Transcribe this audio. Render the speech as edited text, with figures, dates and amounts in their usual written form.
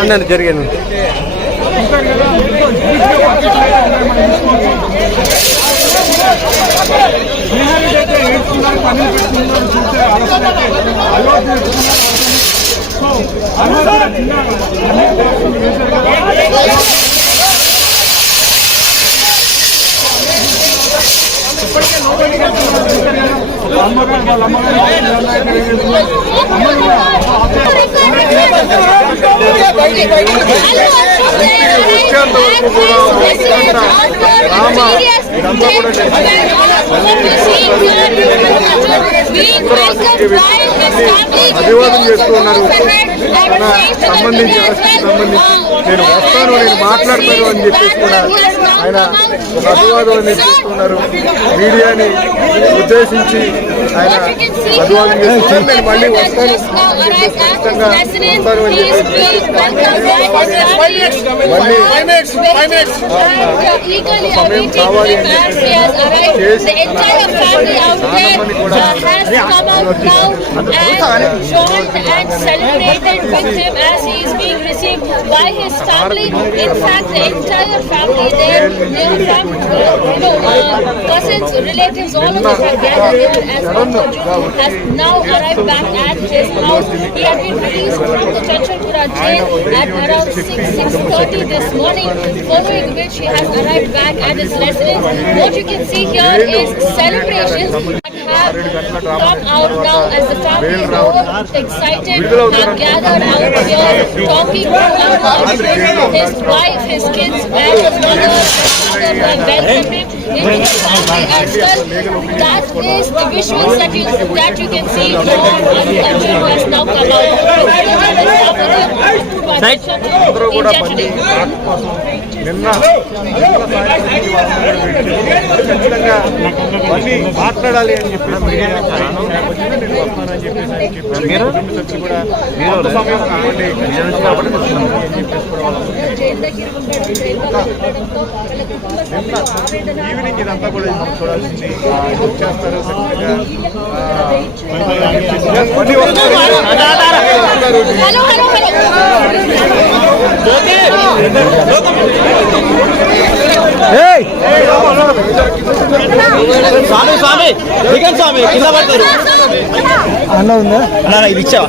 అన్నాను జరిగాను. అభివాదం చేస్తూ ఉన్నారు. సంబంధించి నేను వస్తాను, నేను మాట్లాడతాను అని చెప్పేసి కూడా ఆయన ఒక అభివాదం అనేది చేస్తున్నారు. మీడియాని ఉద్దేశించి ఆయన అభివాదం చేస్తున్నారు. నేను మళ్ళీ వస్తాను, ఖచ్చితంగా వస్తాను అని చెప్పేసి మళ్ళీ సమయం కావాలి అని చేసి నానమ్మని కూడా celebrated with him as he is being received by his family. In fact, the entire family there, from cousins, relatives, all of us have gathered here as Anju has now arrived back at his house. He had been released from the Chanchalpura jail at around 6:30 this morning, following which he has arrived back at his residence. What you can see here is celebrations have come out now as the family is all excited, have gathered out here, talking about his wife, his kids, and his mother, have welcomed him into the family as well. That is the visuals that you can see from Anju has now come out. నిన్న ఖచ్చితంగా మళ్ళీ మాట్లాడాలి అని చెప్పి నేను వస్తానని చెప్పేసి కూడా సమయం ఈవినింగ్ ఇదంతా కూడా చూడాల్సింది వచ్చేస్తారు. స్వామి స్వామి దిగండి స్వామి, కింద పడతారు అన్న. ఉందా అన్న, ఇది ఇచ్చావా?